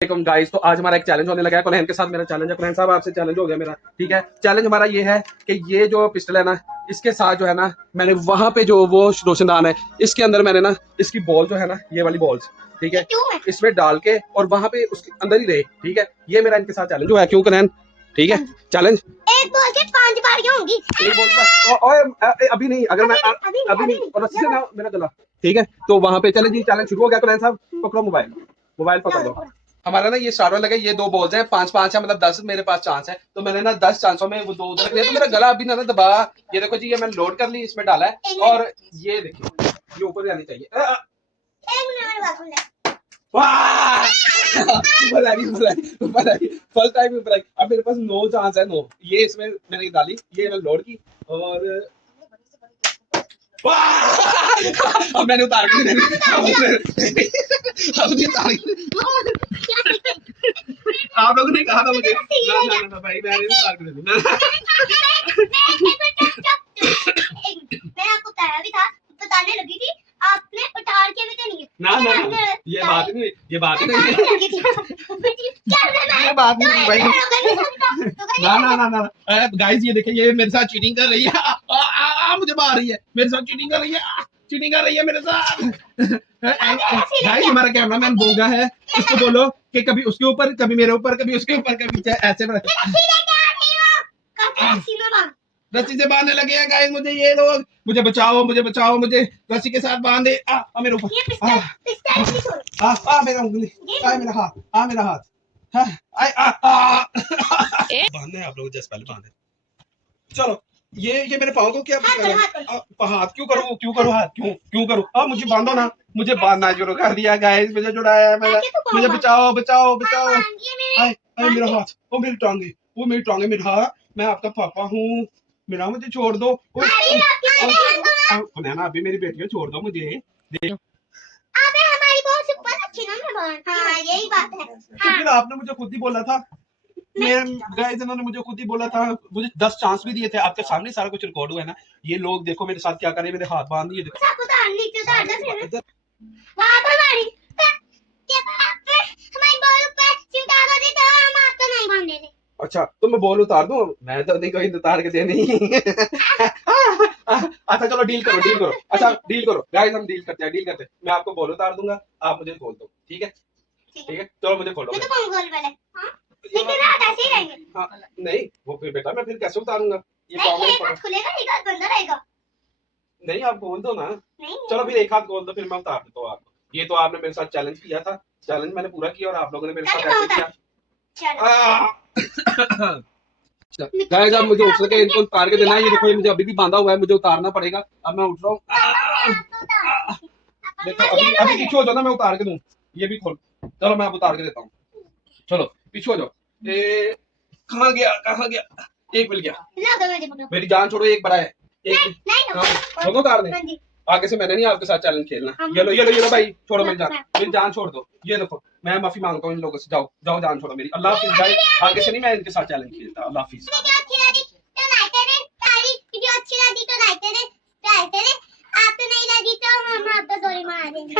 Guys, तो आज हमारा एक चैलेंज होने लगा है। कुलैन के साथ मेरा चैलेंज है। कुलैन साहब, आपसे चैलेंज हो गया मेरा, ठीक है। चैलेंज हमारा ये है कि ये जो पिस्टल है ना, इसके साथ जो है ना, मैंने वहां पे जो वो रोशनदान है, इसके अंदर मैंने ना इसकी बॉल जो है ना, ये वाली बॉल्स, ठीक है, इसमें डाल के और वहां पे उसके अंदर ही रहे, ठीक है। ये मेरा इनके साथ चैलेंज हुआ है। क्यों कुलैन? ठीक है, चैलेंज एक बॉल से 5 बार होंगी। एक बॉल पर अभी नहीं, अगर मैं अभी नहीं, और रस्सी से ना मेरा गला, ठीक है। तो वहां पे चले जी, चैलेंज शुरू हो गया। कुलैन साहब पकड़ो मोबाइल, मोबाइल पकड़ लो। हमारा ना ये स्टार लगा, ये 2 बॉल्स हैं, 5-5 है, मतलब 10 मेरे पास चांस है। तो मैंने ना 10 चांसों में वो 2 उधर रख, तो मेरा गला अभी ना दबा। ये देखो जी, ये मैंने लोड कर ली, इसमें डाला है, और ये देखिए ये ऊपर जानी चाहिए। फर्स्ट टाइम ऊपर आई। अब मेरे पास 9 चांस है, 9। ये इसमें मैंने डाली, ये मैंने लोड की, और अब मैंने उतार के आप लोगों ने कहा था मुझे, ना भाई, मैंने उतार के दे दूंगा। मैं आपको बताया भी था, बताने लगी थी, आपने उतार के भी तो नहीं। ना, ये बात नहीं, ये बात नहीं, ये बात नहीं भाई। ना गाइस, ये देखिए, ये मेरे साथ चीटिंग कर रही है। मुझे मार रही है, मेरे साथ चीटिंग कर रही है, चीटिंग कर रही है मेरे साथ। गाइस, हमारा कैमरामैन बोगा है, इसको बोलो कि कभी उसके ऊपर, कभी मेरे ऊपर, कभी उसके ऊपर, कभी ऐसे रस्सी से बांधने लगे हैं। गाइस, मुझे ये लोग, मुझे बचाओ, मुझे बचाओ, मुझे रस्सी के साथ बांधे। मेरे ऊपर, मेरा उंगली, मेरा हाथ, मेरा हाथ, बांधना है आप लोग, जैसे पहले बांधे। चलो, ये मेरे पाँव को क्या हाथ क्यों करूँ, क्यों करूँ हाथ, क्यों करूँ? मुझे बांधो ना, मुझे बांधना शुरू कर दिया। गाइस, मुझे जुड़ाया, मुझे बचाओ, बचाओ, बचाओ। मेरा हाथ, वो मेरी टांगे, वो मेरी टांगे, मेरा हाथ, मैं आपका पापा हूँ, मेरा, मुझे छोड़ दो। ना, अभी मेरी बेटी को छोड़ दो मुझे। यही बात है। तो फिर आपने मुझे खुद ही बोला था, गाइस, इन्होंने मुझे खुद ही बोला था, मुझे 10 चांस भी दिए थे। आपके सामने सारा कुछ रिकॉर्ड हुआ है ना। ये लोग देखो मेरे साथ क्या कर रहे हैं, मेरे हाथ बांध दिए। अच्छा, तो मैं बॉल उतार दूं? मैं तो नहीं कोई उतार के दे नहीं। अच्छा चलो, डील करो। अच्छा डील करो गाइस, हम डील करते हैं। मैं आपको बॉल उतार दूंगा, आप मुझे खोल दो, ठीक है। चलो मुझे खोलो। हाँ, नहीं, वो फिर बेटा, मैं फिर कैसे उतारूंगा? ये नहीं, आप खोल दो ना। चलो फिर एक हाथ खोल दो, फिर मैं उतार देता हूँ आपको। ये तो आपने मेरे साथ चैलेंज किया था, चैलेंज मैंने पूरा किया, और आप लोगों ने मेरे साथ ऐसे किया। गाइस, अब मुझे उठ सके इनको उतार के देना है। ये देखो, ये मुझे अभी भी बांधा हुआ है, मुझे उतारना पड़ेगा। अब मैं उठ रहा हूँ। देखो, अभी पीछे हो जाओ ना, मैं उतार के दूं। ये भी खोल, चलो मैं अब उतार के देता हूँ। चलो पीछे हो जाओ। कहाँ गया? एक मिल गया। मेरी जान छोड़ो, एक बड़ा है, एक उतार दे। आगे से मैंने नहीं आपके साथ चैलेंज खेलना। ये लो भाई, छोड़ो मेरी जान छोड़ दो। ये देखो, मैं माफी मांगता हूँ इन लोगों से। जाओ, जान छोड़ो मेरी। अल्लाह हाफिज गाइस, आगे से नहीं मैं इनके साथ चैलेंज खेलता। अल्लाह हाफिज। आपको नहीं लगी तो हम आपको गोली मार देंगे।